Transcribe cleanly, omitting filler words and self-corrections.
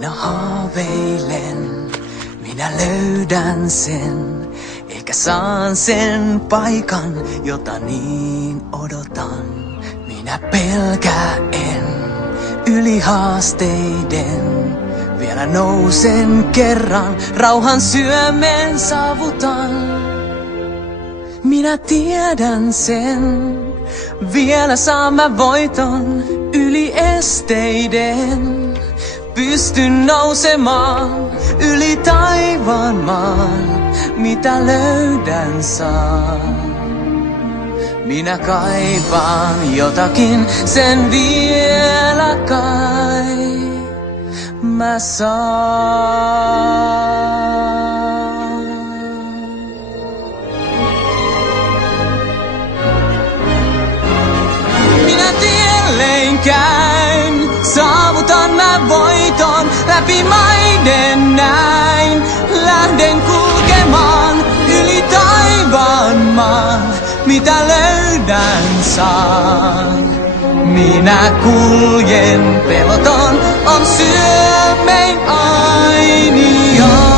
Aina haaveilen, minä löydän sen. Ehkä saan sen paikan, jota niin odotan. Minä pelkään yli haasteiden. Vielä nousen kerran, rauhan syömen saavutan. Minä tiedän sen, vielä saan mä voiton yli esteiden. Pystyn nousemaan yli taivaan maan, mitä löydän saan. Minä kaipaan jotakin, sen vielä kai mä saan. Minä tielleen käyn, saavutan mä voiton, läpi maiden näin. Lähden kulkemaan yli taivaan maan, mitä löydän saan. Minä kuljen, peloton on syömein ainio.